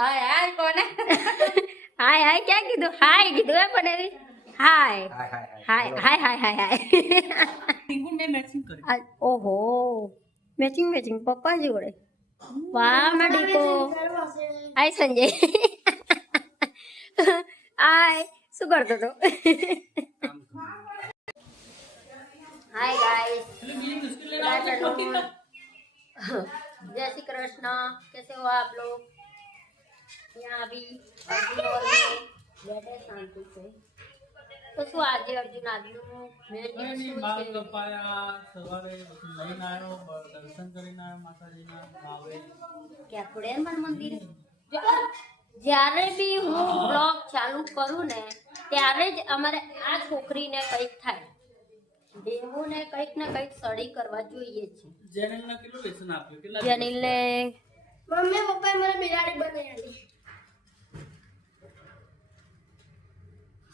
હાય હાય કોને હાય હાય ક્યાં કીધું હાય કીધું એ પણ એવી હાય હાય હાય હાય હાય હાય ઓહો મેચિંગ મેચિંગ પપ્પા જોડે વાહ મડીકો હાય સંજય હાય શું કરતો તો हाय गाइस जय श्री कृष्ण कैसे हो आप लोग यहाँ अभी अर्जुन हॉल में बैठे शांति से तो શું આજે અર્જુન આજનું મેન ન્યૂઝ શું છે સવારે લઈને આવ્યો દર્શન કરીને આવ્યો માતાજીના ભાવે ક્યાં ખોડિયાર મંદિર જ્યારે બી હું બ્લોગ ચાલુ કરું ને ત્યારે જ અમારે આ છોકરીને કંઈક થાય દેવુને કંઈક ને કંઈક સ્ટડી કરવા જોઈએ છે જેનિલને કેટલું લેસન આપ્યું કેટલા જેનિલને મમ્મી પપ્પાએ મને બિલાડી બનાવી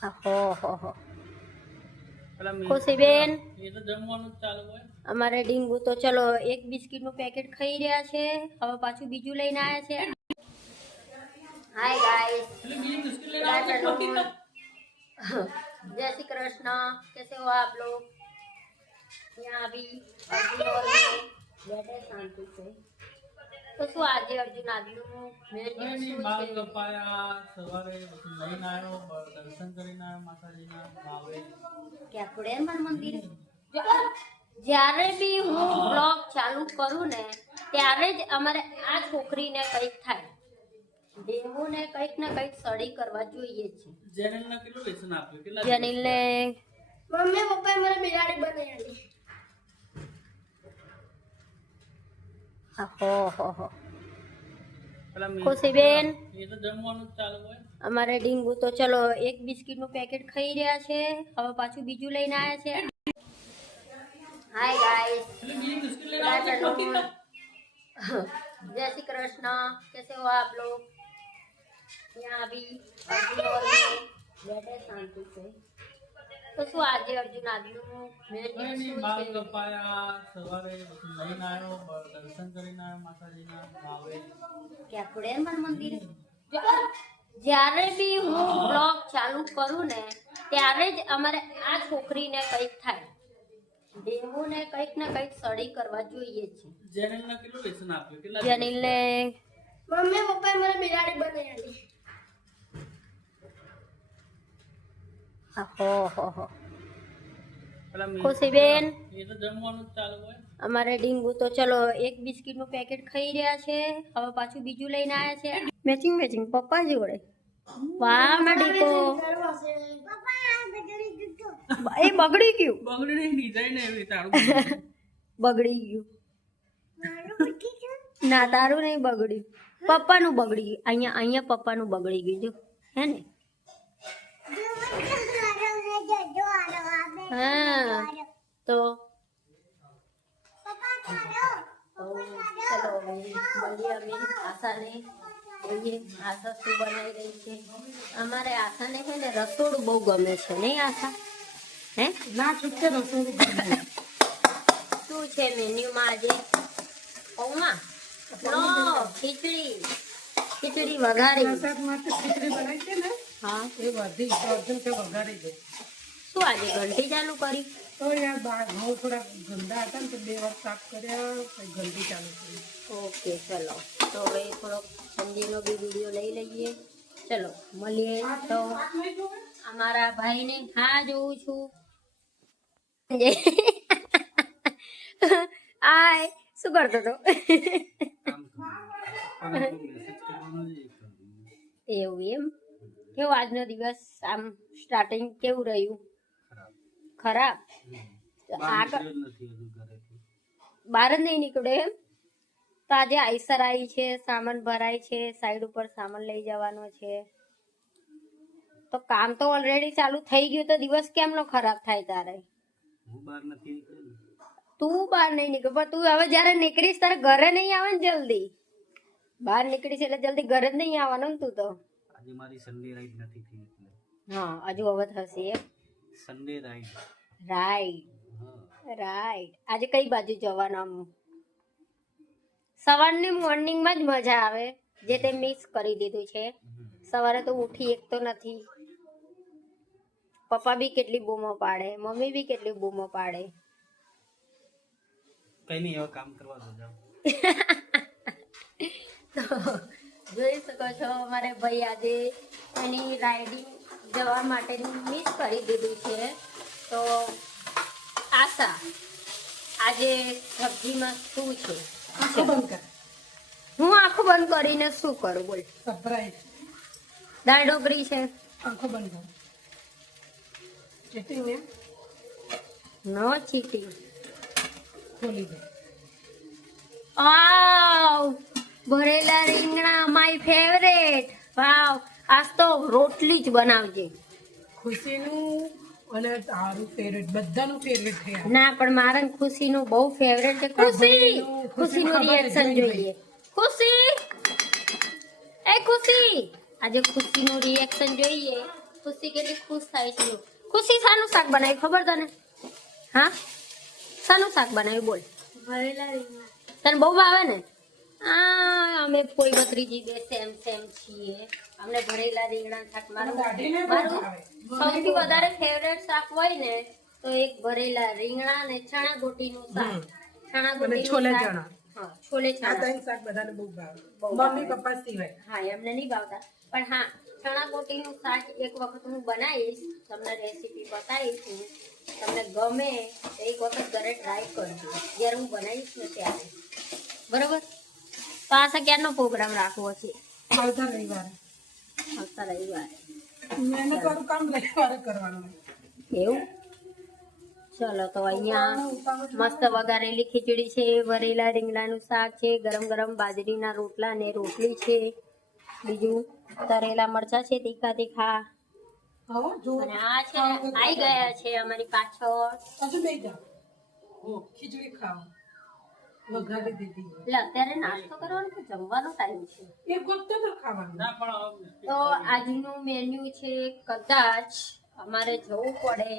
હો હો હો પેલા ખુશીબેન એ તો જમવાનું જ ચાલુ હોય અમારે ડીંગુ તો ચલો એક બિસ્કિટનું પેકેટ ખાઈ રહ્યા છે હવે પાછું બીજું લઈને આવ્યા છે હાય ગાઈસ એટલે બીજી મુશ્કેલ લઈને આવ્યો તો जय श्री कृष्ण कैसे हो आप लोग यहाँ अभी अर्जुन हॉल में बैठे शांति से तो શું આજે અર્જુન આજનું મેન ન્યૂઝ નહીં શું બાળ છે કપાયા સવારે લઈને આવ્યો દર્શન કરીને આવ્યો માતાજીના ભાવે ક્યાં ખોડિયાર મંદિર જ્યારે બી હું બ્લોગ ચાલુ કરું ને ત્યારે જ અમારે આ છોકરીને કંઈક થાય દેવુને કંઈક ને કંઈક સ્ટડી કરવા જોઈએ છે જેનિલને કેટલું લેસન આપ્યું કેટલા જેનિલને મમ્મી પપ્પાએ મને બિલાડી બનાવી હો હો હો પેલા ખુશીબેન એ તો જમવાનું જ ચાલુ હોય અમારે ડીંગુ તો ચલો એક બિસ્કિટનું પેકેટ ખાઈ રહ્યા છે હવે પાછું બીજું લઈને આવ્યા છે હાય ગાઈસ એટલે બીજી મુશ્કેલ લઈને આવ્યો તો जय श्री कृष्ण कैसे हो आप लोग यहाँ अभी अर्जुन हॉल में बैठे शांति से तो શું આજે અર્જુન આજનું મેન ન્યૂઝ નહીં શું બાળ છે કપાયા સવારે લઈને આવ્યો દર્શન કરીને આવ્યો માતાજીના ભાવે ક્યાં ખોડિયાર મંદિર જ્યારે બી હું બ્લોગ ચાલુ કરું ને ત્યારે જ અમારે આ છોકરીને કંઈક થાય દેવુને કંઈક ને કંઈક સ્ટડી કરવા જોઈએ છે જેનિલને કેટલું લેસન આપ્યું કેટલા જેનિલને મમ્મી પપ્પાએ મને બિલાડી બનાવી હો હો હો પેલા ખુશીબેન એ તો જમવાનું જ ચાલુ હોય અમારે ડીંગુ તો ચલો એક બિસ્કિટનું પેકેટ ખાઈ રહ્યા છે હવે પાછું બીજું લઈને આવ્યા છે મેચિંગ મેચિંગ પપ્પા જોડે વાહ મડીકો એ બગડી ગયું બગડી નહીં ડિઝાઇન એવી તારું બગડી ગયું ના તારું નહીં બગડ્યું પપ્પાનું બગડી ગયું અહીંયા અહીંયા પપ્પાનું બગડી ગયું જો હે ને હા તો ચલો મળીએ અમે આશાને જોઈએ આશા શું બનાવી રહી છે અમારે આશાને છે ને રસોડું બહુ ગમે છે નહીં આશા હે ના છૂટકે રસોડું શું છે મેન્યુમાં આજે પૌવા નો ખીચડી વઘારી માટે ખીચડી બનાવી છે ને હા એ વધી અર્જુન કે વઘારી દે શું આજે ઘંટી ચાલુ કરી તો યાર ઘઉં થોડા ગંદા હતા ને તો 2 વાર સાફ કર્યા પછી ઘંટી ચાલુ કરી ઓકે ચલો તો હવે થોડોક સંજીનો બી વિડીયો લઈ લઈએ ચલો મળીએ તો અમારા ભાઈને હા જોઉં છું આય શું કરતો તો એવું એમ કેવું આજનો દિવસ આમ સ્ટાર્ટિંગ કેવું રહ્યું ખરાબ આગળ બહાર જ નહીં નીકળે એમ તો આજે આઈસર આવી છે સામાન ભરાય છે સાઈડ ઉપર સામાન લઈ જવાનો છે તો કામ તો ઓલરેડી ચાલુ થઈ ગયું તો દિવસ કેમનો ખરાબ થાય તારે તું બહાર નહીં નીકળ પણ તું હવે જયારે નીકળીશ તારે ઘરે નહીં આવે ને જલ્દી બહાર નીકળીશ એટલે જલ્દી ઘરે જ નહીં આવવાનું ને તું તો આજે મારી સન્ડે રાઈડ નથી થઈ એટલે હા હજુ હવે થશે એમ સન્ડે રાઈડ રાઈટ રાઈટ આજે કઈ બાજુ જવાનું આમ સવારની મોર્નિંગમાં જ મજા આવે જે તે મિસ કરી દીધું છે. સવારે તો ઉઠી એક તો નથી. પપ્પા બી કેટલી બૂમો પાડે, મમ્મી બી કેટલી બૂમો પાડે. કઈ નહીં, હવે કામ કરવા દો જાઓ. તો જોઈ શકો છો અમારે ભાઈ આજે એની રાઇડિંગ જવા માટેનું મિસ કરી દીધું છે. તો આશા આજે સબ્જીમાં શું છે? આંખો બંધ કર. હું આંખો બંધ કરીને શું કરું બોલ? સરપ્રાઈઝ. દાળ ઢોકળી છે. આંખો બંધ કર. ચીટિંગ ને નો ચીટિંગ. ખોલી દે. વાવ, ભરેલા રીંગણા માય ફેવરેટ. વાવ, આજ તો રોટલી જ બનાવજે. ખુશીનું અને તારું ફેવરેટ, બધાનું ફેવરેટ છે આ. ના પણ મારા ને ખુશીનું બહુ ફેવરેટ છે. ખુશીનું રિએક્શન જોઈએ. ખુશી, એ ખુશી, આજે ખુશીનું રિએક્શન જોઈએ. ખુશી કેટલી ખુશ થાય છે. ખુશી શાનું શાક બનાવ્યું ખબર તને? હા, શાનું શાક બનાવ્યું બોલ? ભરેલા રીંગણા. તને બહુ ભાવે ને? અમે કોઈ બત્રીજી બે સેમ છીએ. અમને ભરેલા રીંગણા શાક મારું સૌથી વધારે ફેવરેટ શાક હોય ને તો એક ભરેલા રીંગણા ને ચણા ગોટીનું શાક. ચણા ગોટી, છોલે ચણા. હા, છોલે આ ચણા. ત્રણ શાક બધાને બહુ ભાવે. બહુ મમ્મી ભાવે. પપ્પા સિવાય. હા, એમને નહીં ભાવતા. પણ હા, ચણા ગોટીનું શાક એક વખત હું બનાવીશ, તમને રેસીપી બતાવીશ હું. તમને ગમે તો એક વખત ઘરે ટ્રાય કરજો જ્યારે હું બનાવીશ ને ત્યારે. બરોબર? તો આશા ક્યારનો પ્રોગ્રામ રાખવો છે? આવતા રવિવારે. આવતા રવિવારે. મહેનત વાળું કામ રવિવારે કરવાનું હોય. એવું? ચલો તો અહીંયા મસ્ત વઘારેલી ખીચડી છે, ભરેલા રીંગણાનું શાક છે, ગરમ ગરમ બાજરીના રોટલા ને રોટલી છે, બીજું તરેલા મરચા છે તીખા તીખા. હા, જો અને આ છે આઈ ગયા છે અમારી પાછળ. પાછું બેસી જાઓ. ખીચડી ખાઓ. વઘારી દીધી. એટલે અત્યારે નાસ્તો કરવાનો કે જમવાનો ટાઈમ છે? એક વખત તો ખાવાનું. ના પણ હવે તો આજનું મેન્યુ છે, કદાચ અમારે જવું પડે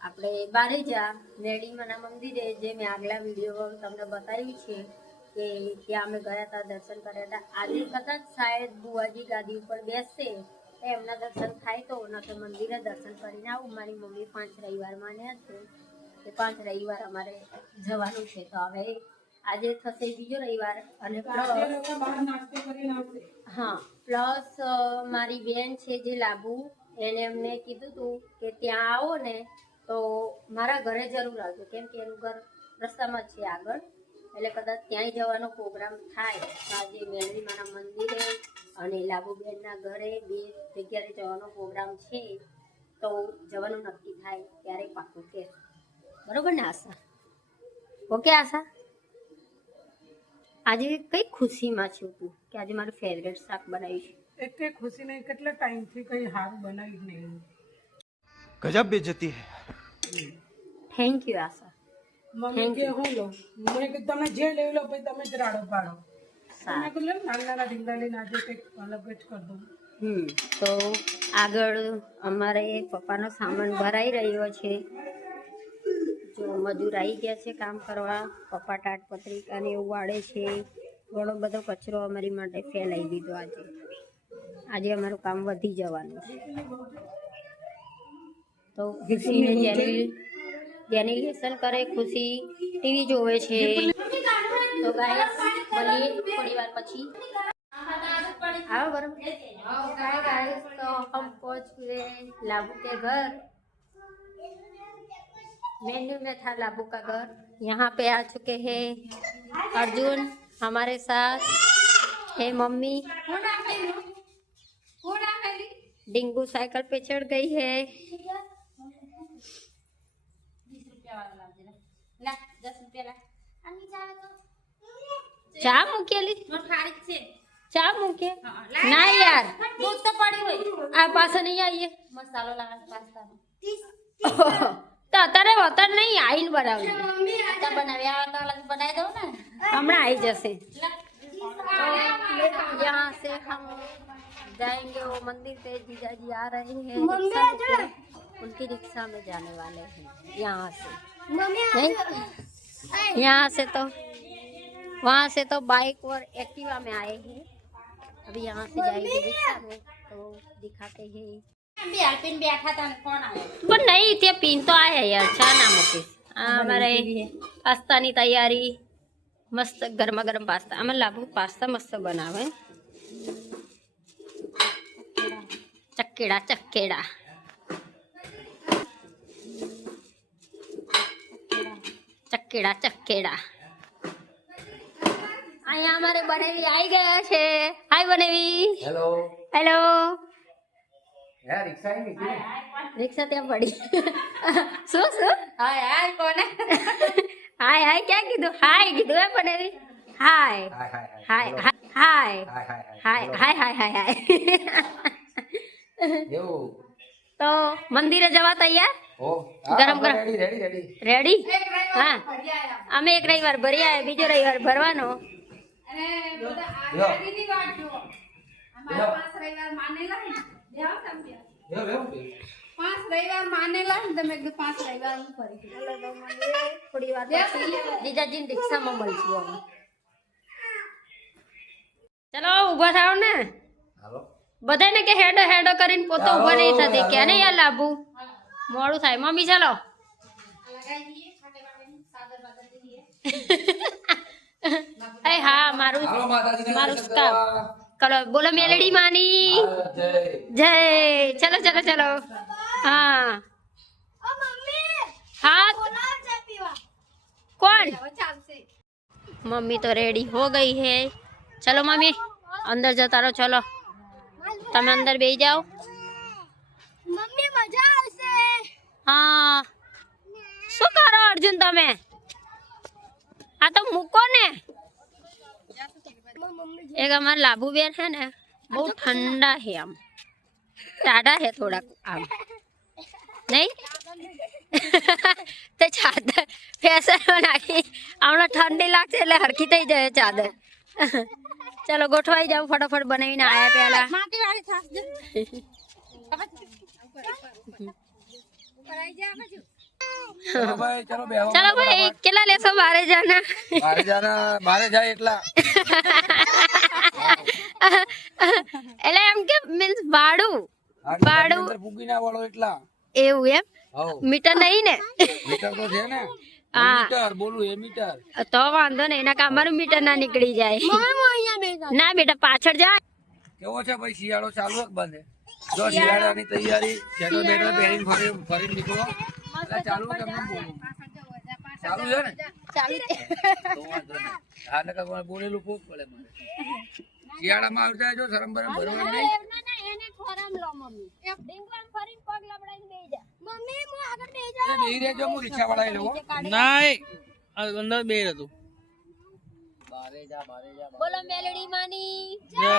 આપણે બારેજા મેડીમાના મંદિરે, જે મેં આગલા વિડીયો તમને બતાવ્યું છે કે ત્યાં અમે ગયા હતા, દર્શન કર્યા હતા. આજે કદાચ શાયદ બુવાજી ગાદી ઉપર બેસશે તો એમના દર્શન થાય તો નકર મંદિરે દર્શન કરીને આવું. મારી મમ્મી 5 રવિવાર માન્યા છે કે 5 રવિવાર અમારે જવાનું છે. તો હવે આજે થશે બીજો રવિવાર અને બહાર નાસ્તો કરીને આવશે. હા, પ્લસ મારી બેન છે જે લાભુ, એને એમને કીધું હતું કે ત્યાં આવો ને તો મારા ઘરે જરૂર આવજો, કેમ કે એનું ઘર રસ્તામાં જ છે આગળ. એટલે કદાચ ત્યાંય જવાનો પ્રોગ્રામ થાય. આજે મેલડીમાના મંદિરે અને લાભુબેનના ઘરે બે જગ્યાએ જવાનો પ્રોગ્રામ છે. તો જવાનું નક્કી થાય ત્યારે પાકું કે. બરોબર ને આશા? ઓકે આશા? આજે કઈ ખુશીમાં છું તું કે આજે મારું ફેવરેટ શાક બનાવ્યું છે? એટલે ખુશીને કેટલા ટાઈમથી કઈ સારું બનાવ્યું નહીં. गजब बेइज्जती है. Thank you Asha. મમ્મી કે હું લઉં, મેં કે તમે જે લઈ લો પછી તમે જ રાડો પાડો. મેં સારું. કીધું લે નાના નાના રીંગણા લઈને આજે કંઈક અલગ જ કરી દઉં. તો આગળ અમારે પપ્પાનો સામાન ભરાઈ રહ્યો છે. જો મજૂર આવી ગયા છે કામ કરવા. પપ્પા તાટપત્રી અને એવું વાળે છે. ઘણો બધો કચરો અમારી માટે ફેલાઈ દીધો આજે. આજે અમારું કામ વધી જવાનું છે. તો ખુશીને જેની લેસન કરે, ખુશી ટીવી જોવે છે. તો ગાઈસ મળીએ થોડી વાર પછી. आओ बरोबर. हाय गाइस, तो हम पहुंच गए लाबू के घर. मेन्यू में था लाबू का घर. यहाँ पे आ चुके हैं अर्जुन हमारे साथ है. मम्मी डिंगू साइकिल पे चढ़ गई है. 10 रुपया ચા મૂકેલી ચા મૂકે ના યાર, દૂધ તો પડ્યું હોય. આ પાસે નહીં આવીએ મસાલો લાગે પાસ્તાનો. તો અત્યારે વતન નહીં આવીને બનાવજો. બનાવ્યા બનાવી દો ને, હમણાં આવી જશે. यहाँ से हम जाएंगे वो मंदिर पे. जीजा जी आ रहे हैं रिक्शा लेके. उनकी रिक्शा में जाने वाले हैं यहाँ से. यहाँ से तो वहाँ से तो बाइक और एक्टिवा में आए हैं. अभी यहाँ से जाएंगे रिक्शा में तो दिखाते हैं પણ નહીં ત્યાં પીન તો આયા યાર ચા ના મૂકીશ આ અમારે પાસ્તાની તૈયારી મસ્ત ગરમા ગરમ પાસ્તા અમે લાગુ પાસ્તા મસ્ત બનાવે ચક્કેડા ચક્કેડા ચક્કેડા ચક્કેડા અહીંયા અમારે બનેવી આવી ગયા છે હાય બનેવી હેલો હેલો યાર રિક્ષા આવી ગઈ रिक्शा ત્યાં પડી શું શું હાય હાય કોને હાય હાય ક્યાં કીધું હાય કીધું હે પણ એવી હાય હાય હાય હાય હાય હાય હાય હાય હાય એવું તો મંદિરે જવા તૈયાર ઓ ગરમ ગરમ રેડી રેડી રેડી રેડી હા અમે એક રવિવાર ભરી આવ્યા બીજો રવિવાર ભરવાનો થોડી વાર જીજાજી રિક્ષામાં મળશું અમે ચલો ઉભા થાવ ને હાલો બધાને કે હેડો હેડો કરીને પોતે ઉભા નહીં થતી કે ને યાર લાભુ મોડું થાય મમ્મી ચાલો એ હા મારું મારું કામ ચલો બોલો મેલડી માની જય ચલો ચલો ચલો हाँ हाँ कौन मम्मी तो रेडी हो गई है चलो मम्मी अंदर जता रहो चलो તમે અંદર બેસી જાઓ મમ્મી મજા આવશે હા શું કરો અર્જુન તમે આ તો મૂકો ને एक हमारा लाभू बेन है ना बहुत ठंडा है आम टाटा है थोड़ा आम नहीं तो चादर फैशन बना के हमें ठंडी लगती है हरखी थी जाए चादर चलो गोठवाई जाओ फटाफट बनावीने आया पहला ચલો ભાઈ ચલો બેહો चलो भाई केला लेसो बारे जाना બારે જાય એટલા એટલે એમ કે મીન્સ ભાડું ભાડું અંદર પૂગી ના વાળો એટલા એવું એમ હો મીટર નહીં ને મીટર તો છે ને હા મીટર બોલું એ મીટર તો વાંધો નહીં એના કામનું મીટર ના નીકળી જાય ના બેટા પાછળ જા કેવો છે ભાઈ શિયાળો ચાલુ જ બંધ જો શિયાળાની તૈયારી શેડો બેડો પહેરીને ફરી નીકળો એટલે ચાલુ તમને બોલું ચાલુ છે ને ચાલુ તો વાંધો નહીં હા નકર બોલેલું કોક પડે મને શિયાળામાં આવતા જો શરમ બરમ ભરવાનું નહીં એને ફોરમ લો મમ્મી ડીંગવામ ફરીને પગ લબડાઈને બેહી જા મમ્મી હું આગળ બેહી એ બેહી રહેજો હું રિક્ષા વાળા લઉં નહીં અંદર બે હતું બારે જા બોલો મેલડી માની જય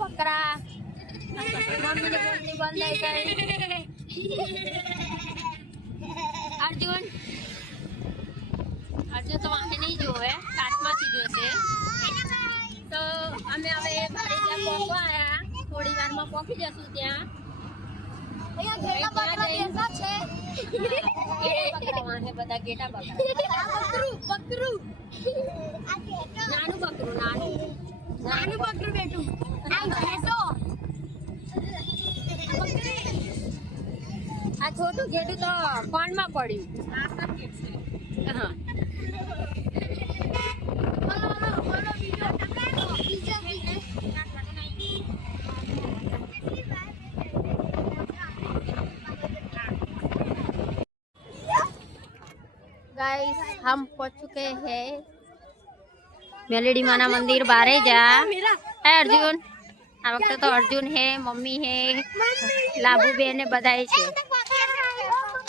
બકરા મમ્મી ને બોલતી બંધ ગઈ અર્જુન અર્જુન તો વાંધે નહીં જોવે કાચમાંથી જોશે તો અમે હવે મારી ત્યાં પહોંચવા આવ્યા થોડી વારમાં પહોંચી જશું ત્યાં બધા ગેટા બકરા નાનું બકરું નાનું બકરું બેઠું આ છોટું ઘેટું તો ફોનમાં પડ્યું હા गाइस हम पहुंच चुके हैं मेलडी माना मंदिर बारे जा है अर्जुन आ वक्त तो अर्जुन है मम्मी है लाभू बेन ने बधाई छे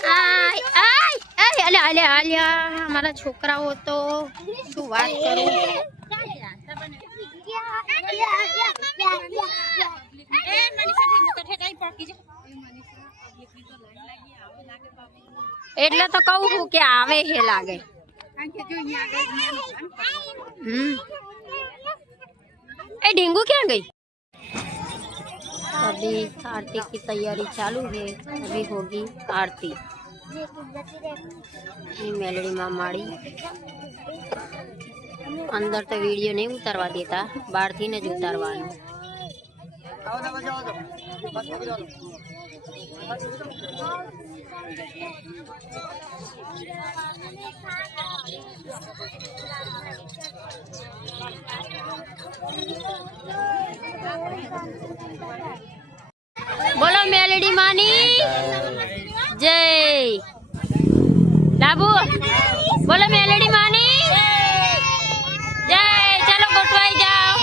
आय आय आय अले अले अले हमारा छोकराओ तो शू बात करूं એટલે તો કહું છું કે આવે હે લાગે એ ડીંગુ ક્યાં ગઈ अभी आरती की तैयारी चालू है। अभी होगी आरती। ये मेलडी माँ माड़ी अंदर तो वीडियो नहीं उतारवा देता, बाहर थी ने ज उतारवानुं। बोलो मेलडी मानी जय। लाबू बोलो मेलडी मानी जय। चलो गोठवाई जाओ।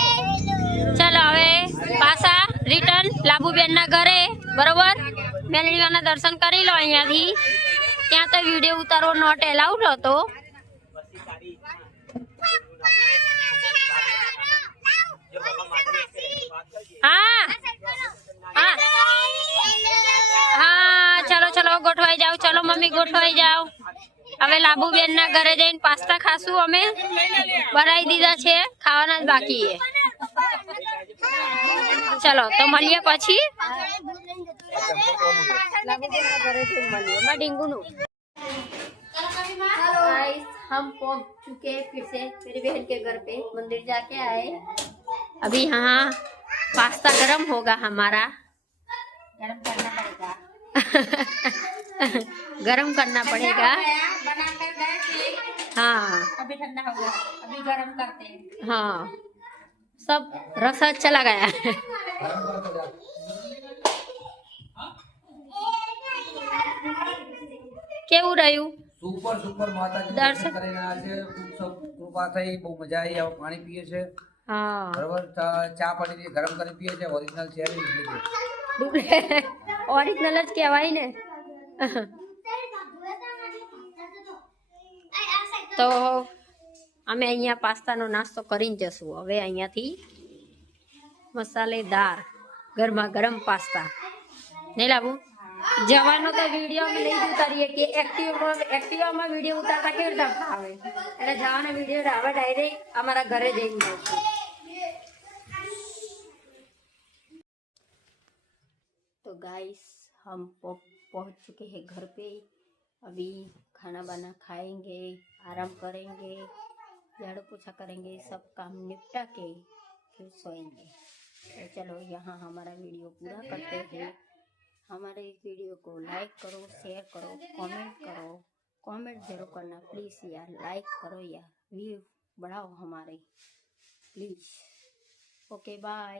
चलो हवे पासा रिटर्न लाबू बेन ना घरे बरोबर। मेलडी माना दर्शन करी लो अहींयाथी। त्यां तो विडियो उतारो नॉट एलाउड हतो। हाँ हाँ हाँ चलो चलो गोठवाई जाओ। चलो मम्मी गोठवाई जाओ। हवे लाबू बेन ना घरे जईने पास्ता खासू। अमे बनाई दीधा छे, खावाना ज बाकी है। चलो तो मळीए पछी। लाबू बेन ना घरे जईने मळीए। मैं ढींगू नु। गाइस हम पहुंच चुके फिर से मेरी बहन के घर पे। मंदिर जाके आए। अभी यहाँ पास्ता गरम होगा हमारा। गरम करना पड़ेगा। गरम करना पड़ेगा। बनाकर गए थे। हाँ अभी ठंडा होगा, अभी गरम करते हैं। हाँ सब रस चला गया है। केवू रह्यु सुपर सुपर माताजी दर्शन કરીને આજે ખૂબ કૃપા થઈ, બહુ મજા આવી। હવે પાણી પીએ છે। हाँ બરાબર ચા પાણી ગરમ કરી પીએ છે। ઓરિજિનલ છે ओरिजिनल ज कहेवाय ने। तो अमे अहींया पास्तानो नास्तो करीने जशुं। हवे अहींयाथी मसालेदार गरमा गरम पास्ता नहीं लावू। जवानो तो वीडियो में नहीं उतारीए कि एक्टिवा में वीडियो उतारता केवी रीते भावे એટલે જવાનો वीडियो હવે ડાયરેક્ટ અમારા ઘરે જઈને જોશું। तो गाइस हम पहुंच चुके हैं घर पे। अभी खाना बना खाएंगे, आराम करेंगे, झाड़ू पोछा करेंगे, सब काम निपटा के फिर सोएंगे। तो चलो यहाँ हमारा वीडियो पूरा करते हैं। हमारे वीडियो को लाइक करो, शेयर करो, कमेंट करो। कमेंट जरूर करना प्लीज़ यार, लाइक करो यार, व्यू बढ़ाओ हमारे प्लीज़। Okay bye.